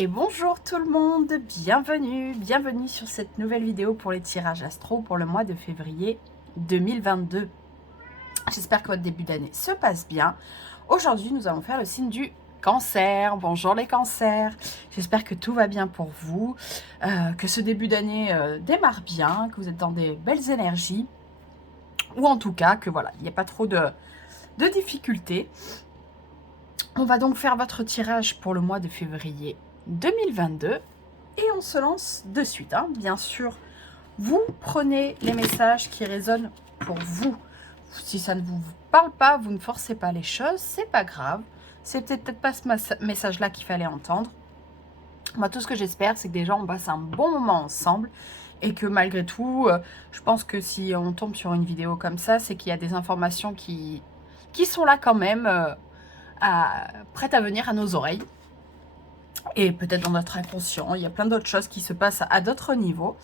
Et bonjour tout le monde, bienvenue sur cette nouvelle vidéo pour les tirages astro pour le mois de février 2022. J'espère que votre début d'année se passe bien. Aujourd'hui, nous allons faire le signe du Cancer. Bonjour les cancers, j'espère que tout va bien pour vous, que ce début d'année démarre bien, que vous êtes dans des belles énergies, ou en tout cas que voilà, il n'y a pas trop de difficultés. On va donc faire votre tirage pour le mois de février 2022 et on se lance de suite. Bien sûr, vous prenez les messages qui résonnent pour vous. Si ça ne vous parle pas, vous ne forcez pas les choses, c'est pas grave. C'est peut-être pas ce message-là qu'il fallait entendre. Moi, tout ce que j'espère, c'est que déjà on passe un bon moment ensemble et que malgré tout, je pense que si on tombe sur une vidéo comme ça, c'est qu'il y a des informations qui sont là quand même, prêtes à venir à nos oreilles. Et peut-être dans notre inconscient, il y a plein d'autres choses qui se passent à d'autres niveaux.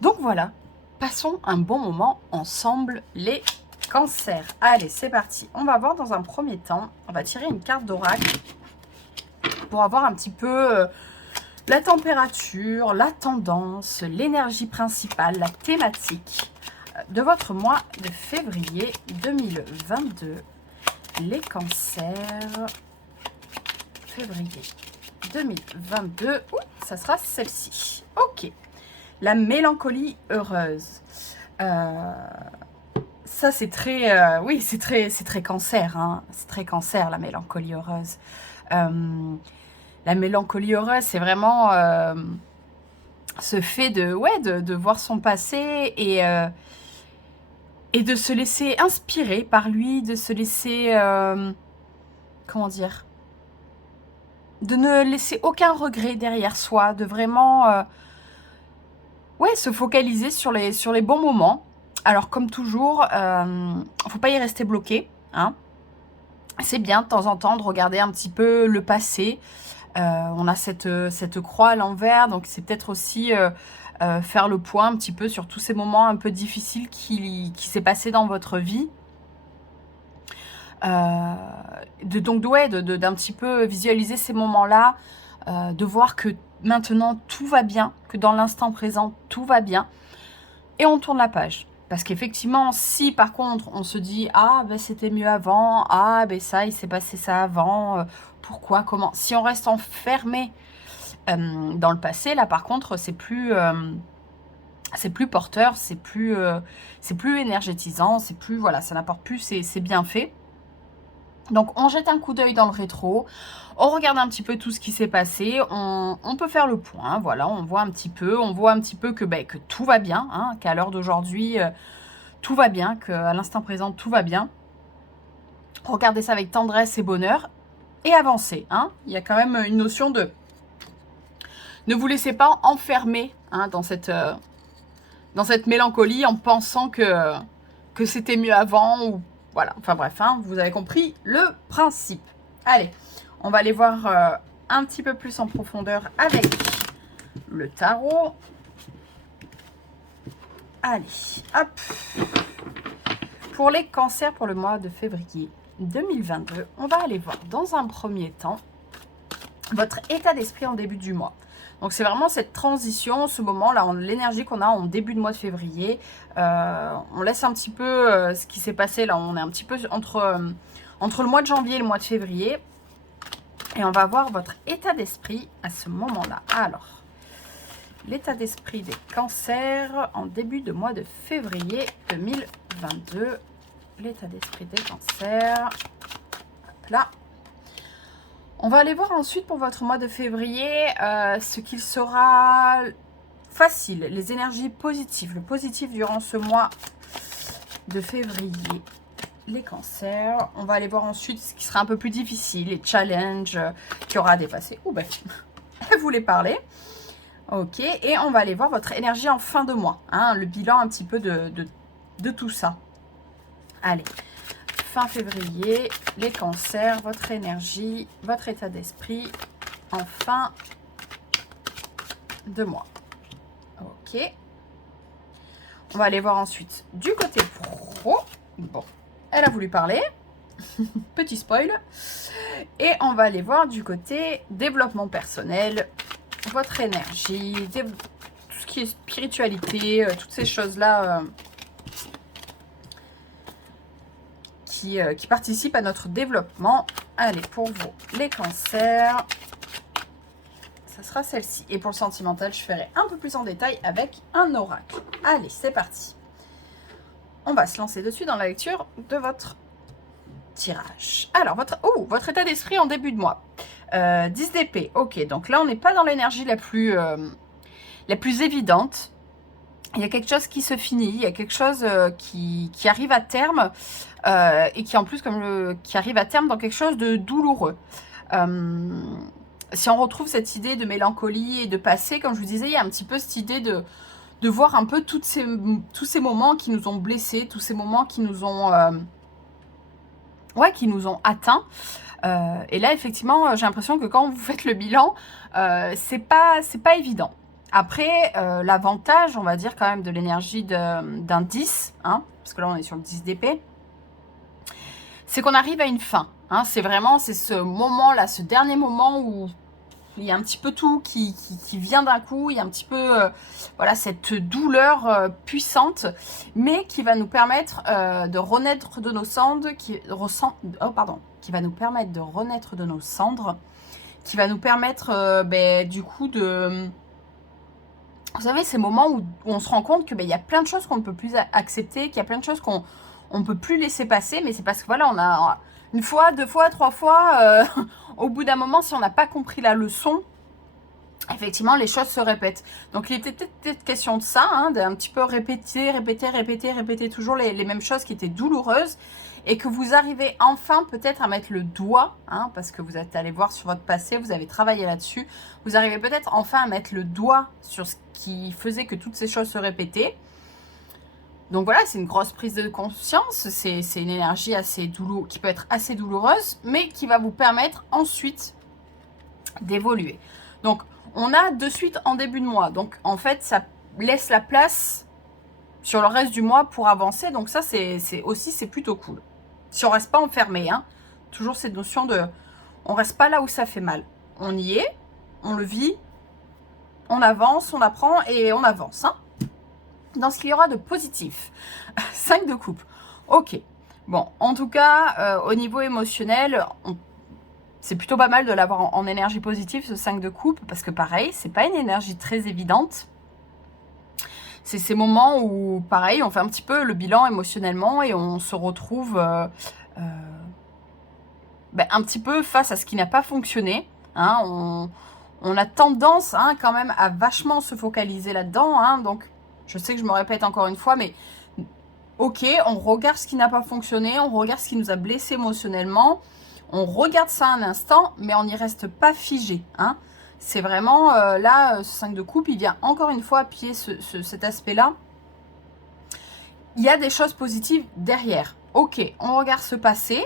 Donc voilà, passons un bon moment ensemble les cancers. Allez, c'est parti. On va voir dans un premier temps, on va tirer une carte d'oracle pour avoir un petit peu la température, la tendance, l'énergie principale, la thématique de votre mois de février 2022. Les cancers, février 2022, ça sera celle-ci. Ok. La mélancolie heureuse. Ça, c'est très... oui, c'est très cancer. C'est très cancer, la mélancolie heureuse. La mélancolie heureuse, c'est vraiment ce fait de voir son passé et de se laisser inspirer par lui, de se laisser... comment dire, de ne laisser aucun regret derrière soi, de vraiment se focaliser sur les bons moments. Alors comme toujours, faut pas y rester bloqué. C'est bien de temps en temps de regarder un petit peu le passé. On a cette croix à l'envers, donc c'est peut-être aussi faire le point un petit peu sur tous ces moments un peu difficiles qui s'est passé dans votre vie. D'un petit peu visualiser ces moments-là, de voir que maintenant tout va bien, que dans l'instant présent tout va bien, et on tourne la page. Parce qu'effectivement, si par contre on se dit « Ah, ben c'était mieux avant, ah, ben ça, il s'est passé ça avant, pourquoi, comment ?» Si on reste enfermé dans le passé, là par contre, c'est plus porteur, c'est plus énergétisant, c'est plus, voilà, ça n'apporte plus ses bienfaits. Donc on jette un coup d'œil dans le rétro, on regarde un petit peu tout ce qui s'est passé, on peut faire le point, voilà, on voit un petit peu que tout va bien, qu'à l'heure d'aujourd'hui, tout va bien, qu'à l'instant présent, tout va bien. Regardez ça avec tendresse et bonheur, et avancez. Il y a quand même une notion de... Ne vous laissez pas enfermer dans cette mélancolie en pensant que c'était mieux avant ou... Voilà, enfin bref, vous avez compris le principe. Allez, on va aller voir un petit peu plus en profondeur avec le tarot. Allez, hop. Pour les cancers pour le mois de février 2022, on va aller voir dans un premier temps votre état d'esprit en début du mois. Donc c'est vraiment cette transition, ce moment-là, l'énergie qu'on a en début de mois de février. On laisse un petit peu ce qui s'est passé là, on est un petit peu entre le mois de janvier et le mois de février. Et on va voir votre état d'esprit à ce moment-là. Alors, l'état d'esprit des cancers en début de mois de février 2022. L'état d'esprit des cancers. Hop là. On va aller voir ensuite pour votre mois de février ce qu'il sera facile, les énergies positives, le positif durant ce mois de février, les cancers. On va aller voir ensuite ce qui sera un peu plus difficile, les challenges qu'il y aura à dépasser. Ouh ben, elle voulait parler. Ok, et on va aller voir votre énergie en fin de mois, le bilan un petit peu de tout ça. Allez. Fin février, les cancers, votre énergie, votre état d'esprit en fin de mois. Ok. On va aller voir ensuite du côté pro. Bon, elle a voulu parler. Petit spoil. Et on va aller voir du côté développement personnel, votre énergie, tout ce qui est spiritualité, toutes ces choses-là qui participent à notre développement. Allez, pour vous, les cancers, ça sera celle-ci. Et pour le sentimental, je ferai un peu plus en détail avec un oracle. Allez, c'est parti. On va se lancer dessus dans la lecture de votre tirage. Alors, votre état d'esprit en début de mois. 10 d'épée. Ok, donc là, on n'est pas dans l'énergie la plus évidente. Il y a quelque chose qui se finit, il y a quelque chose qui arrive à terme et qui en plus qui arrive à terme dans quelque chose de douloureux. Si on retrouve cette idée de mélancolie et de passé, comme je vous disais, il y a un petit peu cette idée de voir un peu tous ces moments qui nous ont blessés, tous ces moments qui nous ont atteints. Et là, effectivement, j'ai l'impression que quand vous faites le bilan, c'est pas évident. Après, l'avantage, on va dire quand même de l'énergie d'un 10, hein, parce que là on est sur le 10 d'épée, c'est qu'on arrive à une fin. Hein, c'est ce moment-là, ce dernier moment où il y a un petit peu tout qui vient d'un coup, il y a un petit peu voilà, cette douleur puissante, mais qui va nous permettre de renaître de nos cendres, qui va nous permettre de renaître de nos cendres, qui va nous permettre du coup de... Vous savez, ces moments où on se rend compte que il y a plein de choses qu'on ne peut plus accepter, qu'il y a plein de choses qu'on ne peut plus laisser passer, mais c'est parce que voilà, on a une fois, deux fois, trois fois, au bout d'un moment, si on n'a pas compris la leçon, effectivement, les choses se répètent. Donc, il était peut-être question de ça, hein, d'un petit peu répéter toujours les mêmes choses qui étaient douloureuses, et que vous arrivez enfin peut-être à mettre le doigt, hein, parce que vous êtes allé voir sur votre passé, vous avez travaillé là-dessus, vous arrivez peut-être enfin à mettre le doigt sur ce qui faisait que toutes ces choses se répétaient. Donc voilà, c'est une grosse prise de conscience, c'est une énergie qui peut être assez douloureuse, mais qui va vous permettre ensuite d'évoluer. Donc, on a de suite en début de mois, donc en fait, ça laisse la place sur le reste du mois pour avancer, donc ça, c'est plutôt cool. Si on reste pas enfermé, hein, toujours cette notion de, on reste pas là où ça fait mal. On y est, on le vit, on avance, on apprend et on avance, hein. Dans ce qu'il y aura de positif. 5 de coupe. Ok. Bon, en tout cas, au niveau émotionnel, c'est plutôt pas mal de l'avoir en énergie positive, ce 5 de coupe, parce que pareil, c'est pas une énergie très évidente. C'est ces moments où, pareil, on fait un petit peu le bilan émotionnellement et on se retrouve un petit peu face à ce qui n'a pas fonctionné. Hein, on a tendance quand même à vachement se focaliser là-dedans. Hein, donc, je sais que je me répète encore une fois, mais ok, on regarde ce qui n'a pas fonctionné, on regarde ce qui nous a blessés émotionnellement, on regarde ça un instant, mais on n'y reste pas figé. Hein. C'est vraiment, là, ce 5 de coupe, il vient encore une fois appuyer cet aspect-là. Il y a des choses positives derrière. Ok, on regarde ce passé,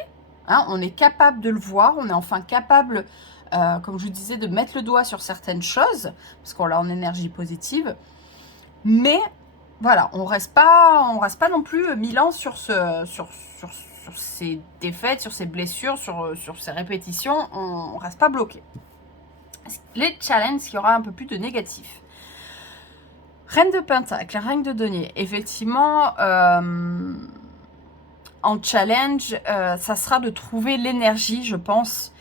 hein, on est capable de le voir, on est enfin capable, comme je vous disais, de mettre le doigt sur certaines choses, parce qu'on l'a en énergie positive. Mais voilà, on reste pas non plus 1000 ans sur ces défaites, sur ces blessures, sur ces répétitions. On reste pas bloqué. Les challenges, il y aura un peu plus de négatif. Reine de Pentacle, Reine de Denier. Effectivement, en challenge, ça sera de trouver l'énergie, je pense,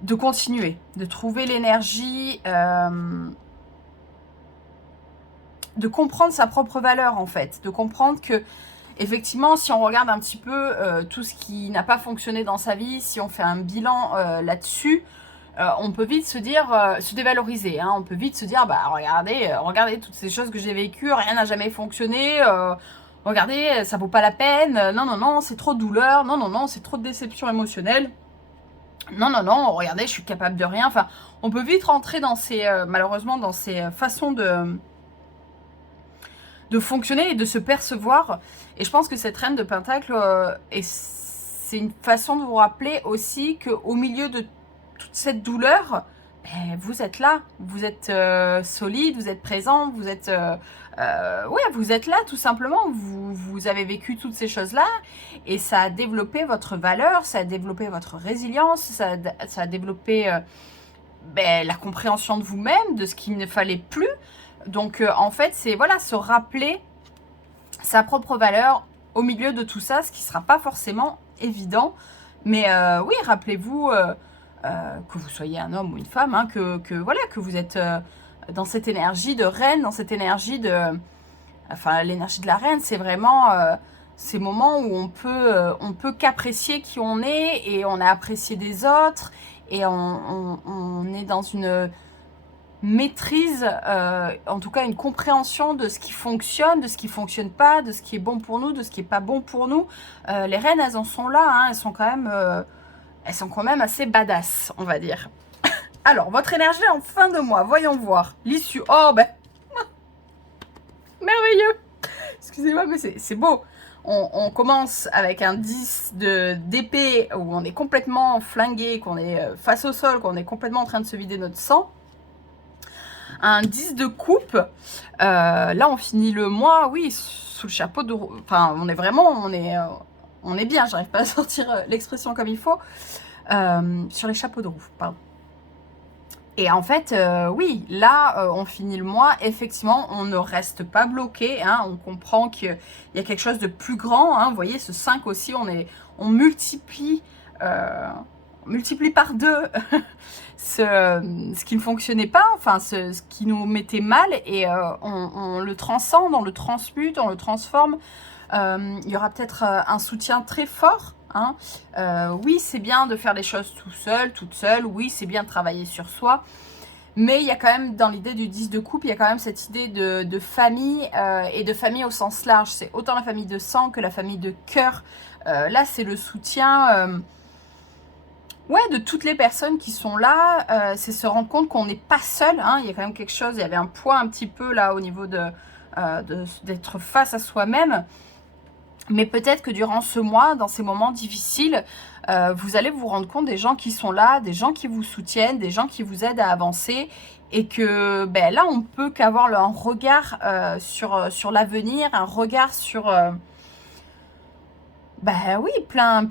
de continuer. De trouver l'énergie... de comprendre sa propre valeur en fait, de comprendre que effectivement si on regarde un petit peu tout ce qui n'a pas fonctionné dans sa vie, si on fait un bilan là-dessus, on peut vite se dire, se dévaloriser, hein, on peut vite se dire bah regardez toutes ces choses que j'ai vécues, rien n'a jamais fonctionné, regardez ça vaut pas la peine, non c'est trop de douleur, non c'est trop de déception émotionnelle. Non, regardez, je suis capable de rien. Enfin, on peut vite rentrer dans malheureusement, dans ces façons de fonctionner et de se percevoir. Et je pense que cette reine de Pentacle, c'est une façon de vous rappeler aussi qu'au milieu de toute cette douleur, vous êtes là, vous êtes solide, vous êtes présent, vous êtes ouais, vous êtes là tout simplement, vous avez vécu toutes ces choses-là et ça a développé votre valeur, ça a développé votre résilience, ça a développé la compréhension de vous-même, de ce qu'il ne fallait plus. Donc en fait, c'est voilà, se rappeler sa propre valeur au milieu de tout ça, ce qui ne sera pas forcément évident. Mais oui, rappelez-vous que vous soyez un homme ou une femme, hein, voilà, que vous êtes dans cette énergie de reine, dans cette énergie de... Enfin, l'énergie de la reine, c'est vraiment ces moments où on peut qu'apprécier qui on est et on a apprécié des autres et on est dans une maîtrise, en tout cas une compréhension de ce qui fonctionne, de ce qui fonctionne pas, de ce qui est bon pour nous, de ce qui est pas bon pour nous. Les reines, elles en sont là, hein, elles sont quand même assez badass, on va dire. Alors, votre énergie en fin de mois, voyons voir. L'issue, oh ben, merveilleux. Excusez-moi, mais c'est beau. On commence avec un 10 d'épée où on est complètement flingué, qu'on est face au sol, qu'on est complètement en train de se vider notre sang. Un 10 de coupe. Là, on finit le mois, oui, sous le chapeau de... Enfin, on est vraiment... On est bien, j'arrive pas à sortir l'expression comme il faut. Sur les chapeaux de roue, pardon. Et en fait, oui, là, on finit le mois. Effectivement, on ne reste pas bloqué. Hein, on comprend qu'il y a quelque chose de plus grand. Hein, vous voyez, ce 5 aussi, on multiplie par 2 ce qui ne fonctionnait pas, enfin, ce qui nous mettait mal. Et on le transcende, on le transmute, on le transforme. Il y aura peut-être un soutien très fort. Hein. Oui, c'est bien de faire les choses tout seul, toute seule. Oui, c'est bien de travailler sur soi. Mais il y a quand même, dans l'idée du 10 de coupe, il y a quand même cette idée de famille et de famille au sens large. C'est autant la famille de sang que la famille de cœur. Là, c'est le soutien de toutes les personnes qui sont là. C'est se rendre compte qu'on n'est pas seul. Hein. Il y a quand même quelque chose, il y avait un poids un petit peu là au niveau d'être face à soi-même. Mais peut-être que durant ce mois, dans ces moments difficiles, vous allez vous rendre compte des gens qui sont là, des gens qui vous soutiennent, des gens qui vous aident à avancer. Et que là, on peut qu'avoir un regard sur l'avenir, un regard sur... oui, plein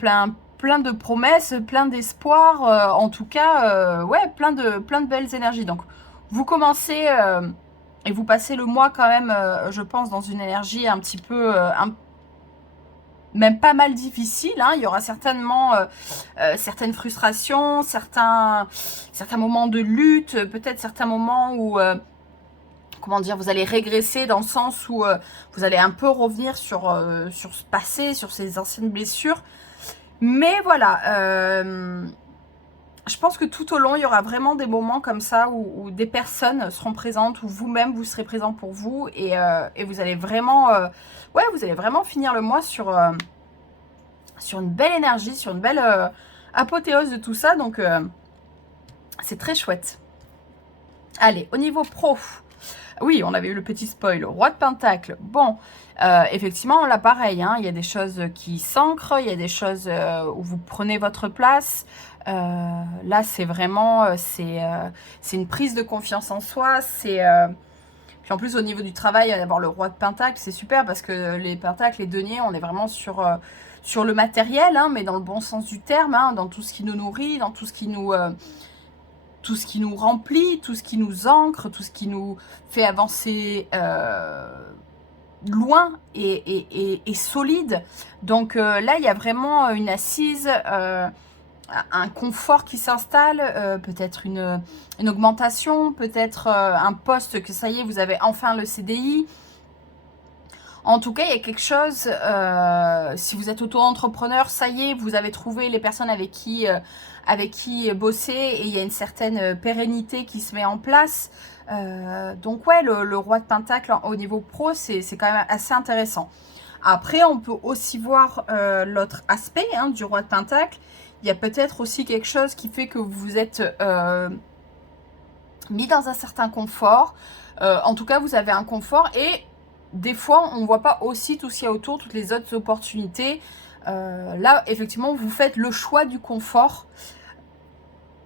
de promesses, plein d'espoir. En tout cas, plein de belles énergies. Donc, vous commencez et vous passez le mois quand même, je pense, dans une énergie un petit peu... même pas mal difficile, hein. Il y aura certainement certaines frustrations, certains moments de lutte, peut-être certains moments où, comment dire, vous allez régresser dans le sens où vous allez un peu revenir sur ce passé, sur ces anciennes blessures. Mais voilà, je pense que tout au long, il y aura vraiment des moments comme ça où des personnes seront présentes, où vous-même, vous serez présent pour vous et vous allez vraiment... vous allez vraiment finir le mois sur une belle énergie, sur une belle apothéose de tout ça. Donc, c'est très chouette. Allez, au niveau pro. Oui, on avait eu le petit spoil. Roi de Pentacle. Bon, effectivement, là, pareil. Hein, il y a des choses qui s'ancrent. Il y a des choses où vous prenez votre place. Là, c'est vraiment... c'est une prise de confiance en soi. C'est... Puis en plus, au niveau du travail, d'avoir le roi de Pentacle, c'est super parce que les pentacles, les deniers, on est vraiment sur le matériel, hein, mais dans le bon sens du terme, hein, dans tout ce qui nous nourrit, dans tout ce qui nous remplit, tout ce qui nous ancre, tout ce qui nous fait avancer loin et solide. Donc là, il y a vraiment une assise... un confort qui s'installe, peut-être une augmentation, peut-être un poste que ça y est, vous avez enfin le CDI. En tout cas, il y a quelque chose, si vous êtes auto-entrepreneur, ça y est, vous avez trouvé les personnes avec qui bosser et il y a une certaine pérennité qui se met en place. Donc ouais, le roi de Pentacle au niveau pro, c'est quand même assez intéressant. Après, on peut aussi voir l'autre aspect du roi de Pentacle. Il y a peut-être aussi quelque chose qui fait que vous êtes mis dans un certain confort. En tout cas, vous avez un confort et des fois, on ne voit pas aussi tout ce qu'il y a autour, toutes les autres opportunités. Là, effectivement, vous faites le choix du confort.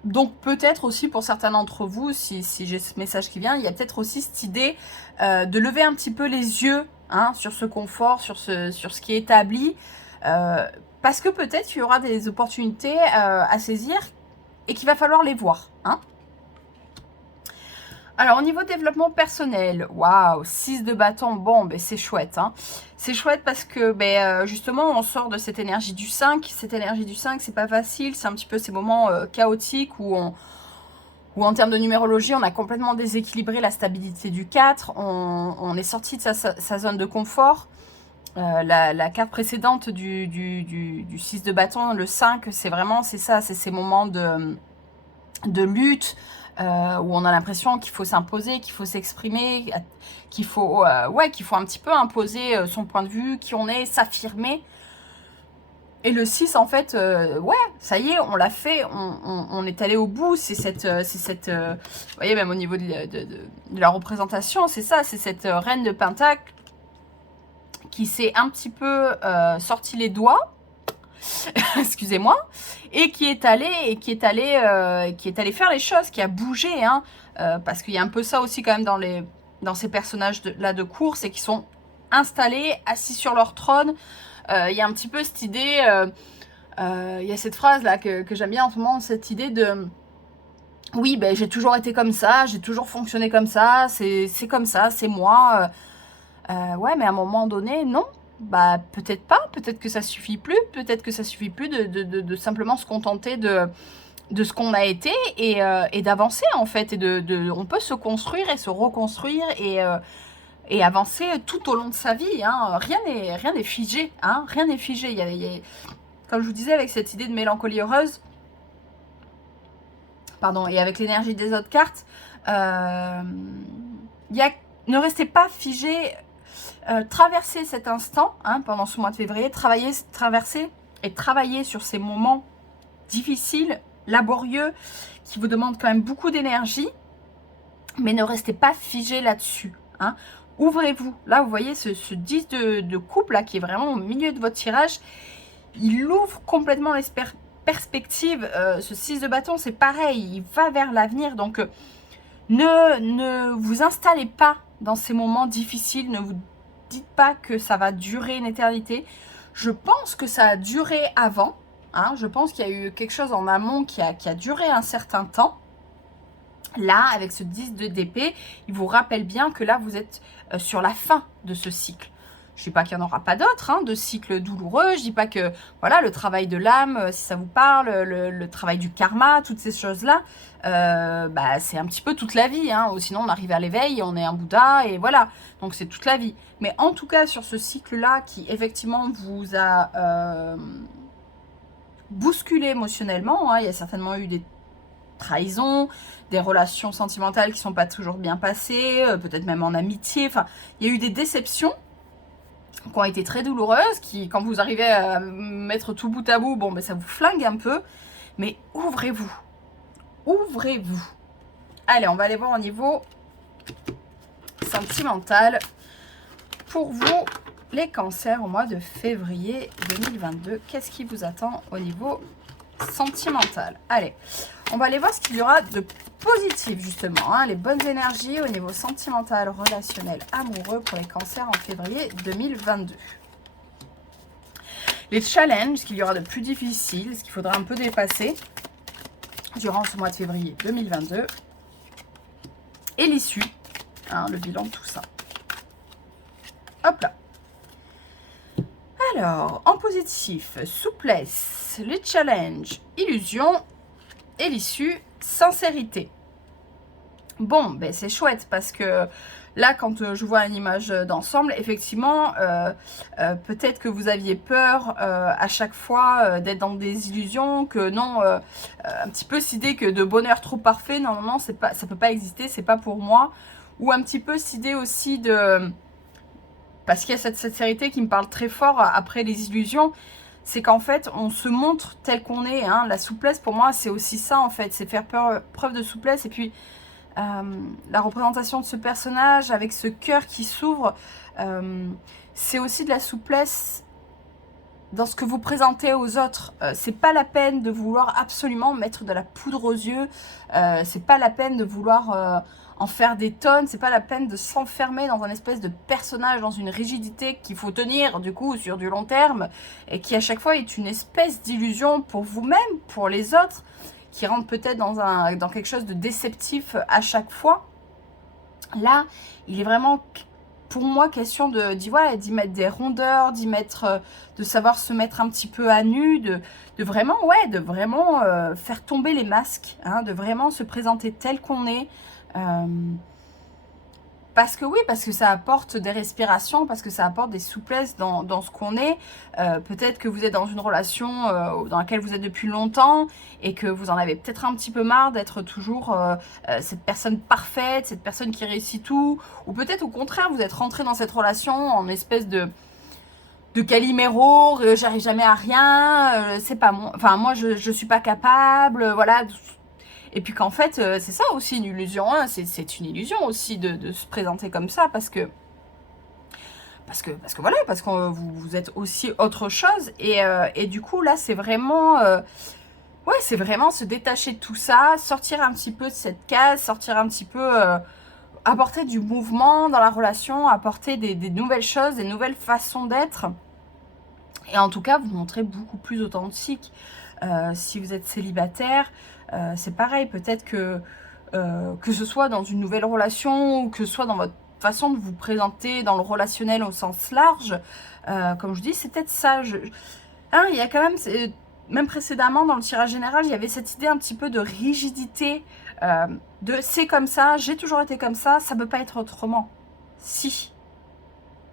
Donc peut-être aussi pour certains d'entre vous, si j'ai ce message qui vient, il y a peut-être aussi cette idée de lever un petit peu les yeux hein, sur ce confort, sur ce qui est établi, parce que peut-être il y aura des opportunités à saisir et qu'il va falloir les voir. Hein. Alors au niveau développement personnel, waouh, 6 de bâton, bon ben c'est chouette. Hein. C'est chouette parce que justement on sort de cette énergie du 5. Cette énergie du 5 c'est pas facile, c'est un petit peu ces moments chaotiques où en termes de numérologie on a complètement déséquilibré la stabilité du 4. On est sorti de sa zone de confort. La carte précédente du 6 de bâton, le 5, c'est vraiment c'est ça, c'est ces moments de lutte, où on a l'impression qu'il faut s'imposer, qu'il faut s'exprimer, qu'il faut un petit peu imposer son point de vue, qui on est, s'affirmer. Et le 6, en fait, ça y est, on l'a fait, on est allé au bout, c'est cette vous voyez, même au niveau de la représentation, c'est ça, c'est cette reine de Pentacle qui s'est un petit peu sorti les doigts, excusez-moi, et qui est allé faire les choses, qui a bougé, hein, parce qu'il y a un peu ça aussi quand même dans ces personnages là de course, et qui sont installés, assis sur leur trône. Il y a un petit peu cette idée, il y a cette phrase là que j'aime bien en ce moment, cette idée de oui, ben j'ai toujours été comme ça, j'ai toujours fonctionné comme ça, c'est comme ça, c'est moi. Ouais, mais à un moment donné, non. Bah peut-être pas, peut-être que ça suffit plus, peut-être que ça suffit plus de simplement se contenter de ce qu'on a été et d'avancer en fait. Et on peut se construire et se reconstruire et avancer tout au long de sa vie. Hein. Rien n'est figé. Hein. Rien n'est figé. Comme je vous disais, avec cette idée de mélancolie heureuse, pardon, et avec l'énergie des autres cartes, ne restez pas figé. Traverser cet instant hein, pendant ce mois de février, traverser et travailler sur ces moments difficiles, laborieux, qui vous demandent quand même beaucoup d'énergie, mais ne restez pas figé là-dessus. Hein. Ouvrez-vous. Là, vous voyez ce 10 de coupe là, qui est vraiment au milieu de votre tirage, il ouvre complètement les perspectives. Ce 6 de bâton, c'est pareil, il va vers l'avenir. Donc, ne vous installez pas dans ces moments difficiles, ne vous dites pas que ça va durer une éternité. Je pense que ça a duré avant. Hein, je pense qu'il y a eu quelque chose en amont qui a duré un certain temps. Là, avec ce 10 d'épée, il vous rappelle bien que là, vous êtes sur la fin de ce cycle. Je ne dis pas qu'il n'y en aura pas d'autres, hein, de cycles douloureux. Je ne dis pas que voilà, le travail de l'âme, si ça vous parle, le travail du karma, toutes ces choses-là, c'est un petit peu toute la vie. Hein, ou sinon, on arrive à l'éveil, on est un Bouddha, et voilà. Donc, c'est toute la vie. Mais en tout cas, sur ce cycle-là, qui effectivement vous a bousculé émotionnellement, hein, il y a certainement eu des trahisons, des relations sentimentales qui ne sont pas toujours bien passées, peut-être même en amitié. Enfin, il y a eu des déceptions qui ont été très douloureuses, qui, quand vous arrivez à mettre tout bout à bout, bon, ça vous flingue un peu. Mais ouvrez-vous. Ouvrez-vous. Allez, on va aller voir au niveau sentimental. Pour vous, les cancers au mois de février 2022, qu'est-ce qui vous attend au niveau sentimental? Allez, on va aller voir ce qu'il y aura de positif justement, hein, les bonnes énergies au niveau sentimental, relationnel, amoureux pour les cancers en février 2022. Les challenges, ce qu'il y aura de plus difficile, ce qu'il faudra un peu dépasser durant ce mois de février 2022. Et l'issue, hein, le bilan de tout ça. Hop là. Alors, en positif, souplesse, les challenges, illusion et l'issue, sincérité. Bon, c'est chouette parce que là, quand je vois une image d'ensemble, effectivement, peut-être que vous aviez peur à chaque fois d'être dans des illusions, que non, un petit peu cette idée que de bonheur trop parfait, non, ça peut pas exister, c'est pas pour moi. Ou un petit peu cette idée aussi de... Parce qu'il y a cette sincérité qui me parle très fort après les illusions, c'est qu'en fait, on se montre tel qu'on est. Hein. La souplesse, pour moi, c'est aussi ça, en fait. C'est faire preuve de souplesse. Et puis, la représentation de ce personnage avec ce cœur qui s'ouvre, c'est aussi de la souplesse dans ce que vous présentez aux autres. C'est pas la peine de vouloir absolument mettre de la poudre aux yeux. C'est pas la peine de vouloir en faire des tonnes. C'est pas la peine de s'enfermer dans un espèce de personnage, dans une rigidité qu'il faut tenir du coup sur du long terme et qui à chaque fois est une espèce d'illusion pour vous-même, pour les autres, qui rentre peut-être dans quelque chose de déceptif à chaque fois. Là, il est vraiment pour moi question d'y mettre des rondeurs, de savoir se mettre un petit peu à nu, de vraiment faire tomber les masques, hein, de vraiment se présenter tel qu'on est. Parce que ça apporte des respirations, parce que ça apporte des souplesses dans ce qu'on est. Peut-être que vous êtes dans une relation dans laquelle vous êtes depuis longtemps et que vous en avez peut-être un petit peu marre d'être toujours cette personne parfaite, cette personne qui réussit tout. Ou peut-être au contraire, vous êtes rentré dans cette relation en espèce de Calimero, j'arrive jamais à rien, c'est pas moi, enfin moi je suis pas capable, voilà. Et puis qu'en fait, c'est ça aussi une illusion, hein. C'est une illusion aussi de se présenter comme ça, parce que voilà, parce que vous êtes aussi autre chose. Et du coup, là, c'est vraiment, c'est vraiment se détacher de tout ça, sortir un petit peu de cette case, sortir un petit peu, apporter du mouvement dans la relation, apporter des nouvelles choses, des nouvelles façons d'être. Et en tout cas, vous montrez beaucoup plus authentique. Si vous êtes célibataire, c'est pareil, peut-être que ce soit dans une nouvelle relation ou que ce soit dans votre façon de vous présenter dans le relationnel au sens large, comme je dis, c'est peut-être ça. Il y a quand même précédemment dans le tirage général, il y avait cette idée un petit peu de rigidité, de c'est comme ça, j'ai toujours été comme ça ne peut pas être autrement. Si,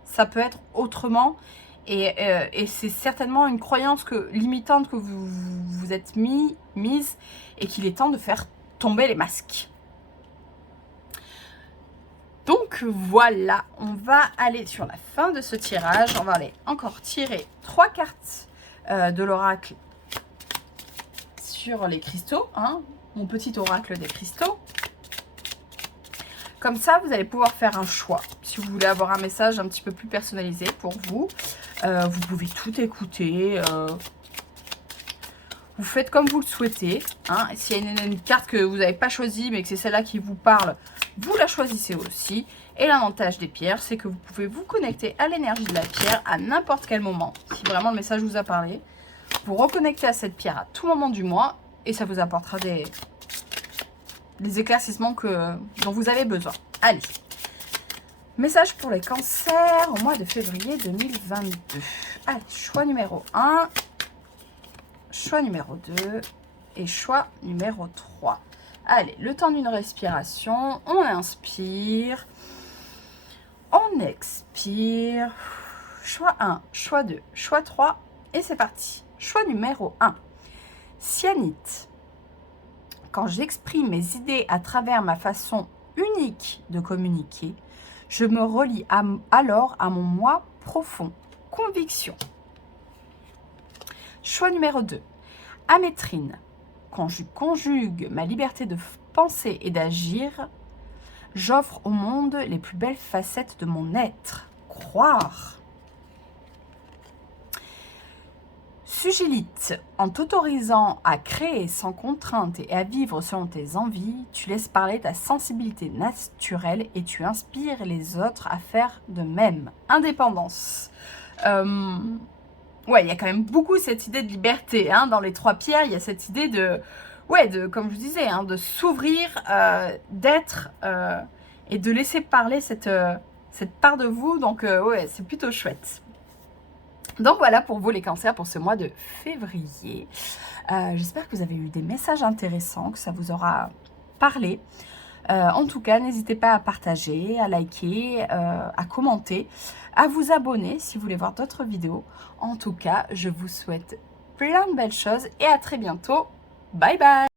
ça peut être autrement. Et c'est certainement une croyance limitante que vous êtes mise et qu'il est temps de faire tomber les masques. Donc voilà, on va aller sur la fin de ce tirage. On va aller encore tirer 3 cartes de l'oracle sur les cristaux, hein, mon petit oracle des cristaux. Comme ça, vous allez pouvoir faire un choix. Si vous voulez avoir un message un petit peu plus personnalisé pour vous, vous pouvez tout écouter. Vous faites comme vous le souhaitez. Hein. S'il y a une carte que vous n'avez pas choisie, mais que c'est celle-là qui vous parle, vous la choisissez aussi. Et l'avantage des pierres, c'est que vous pouvez vous connecter à l'énergie de la pierre à n'importe quel moment. Si vraiment le message vous a parlé, vous reconnectez à cette pierre à tout moment du mois et ça vous apportera des éclaircissements dont vous avez besoin. Allez, message pour les cancers au mois de février 2022. Allez, choix numéro 1, choix numéro 2 et choix numéro 3. Allez, le temps d'une respiration, on inspire, on expire. Choix 1, choix 2, choix 3 et c'est parti. Choix numéro 1, cyanite. Quand j'exprime mes idées à travers ma façon unique de communiquer, je me relie alors à mon moi profond. Conviction. Choix numéro 2. Amétrine. Quand je conjugue ma liberté de penser et d'agir, j'offre au monde les plus belles facettes de mon être. Croire. Sugilite, en t'autorisant à créer sans contrainte et à vivre selon tes envies, tu laisses parler ta sensibilité naturelle et tu inspires les autres à faire de même. Indépendance. Ouais, il y a quand même beaucoup cette idée de liberté. Hein. Dans les 3 pierres, il y a cette idée comme je disais, hein, de s'ouvrir, d'être et de laisser parler cette part de vous. Donc, ouais, c'est plutôt chouette. Donc voilà pour vous les cancers pour ce mois de février. J'espère que vous avez eu des messages intéressants, que ça vous aura parlé. En tout cas, n'hésitez pas à partager, à liker, à commenter, à vous abonner si vous voulez voir d'autres vidéos. En tout cas, je vous souhaite plein de belles choses et à très bientôt. Bye bye!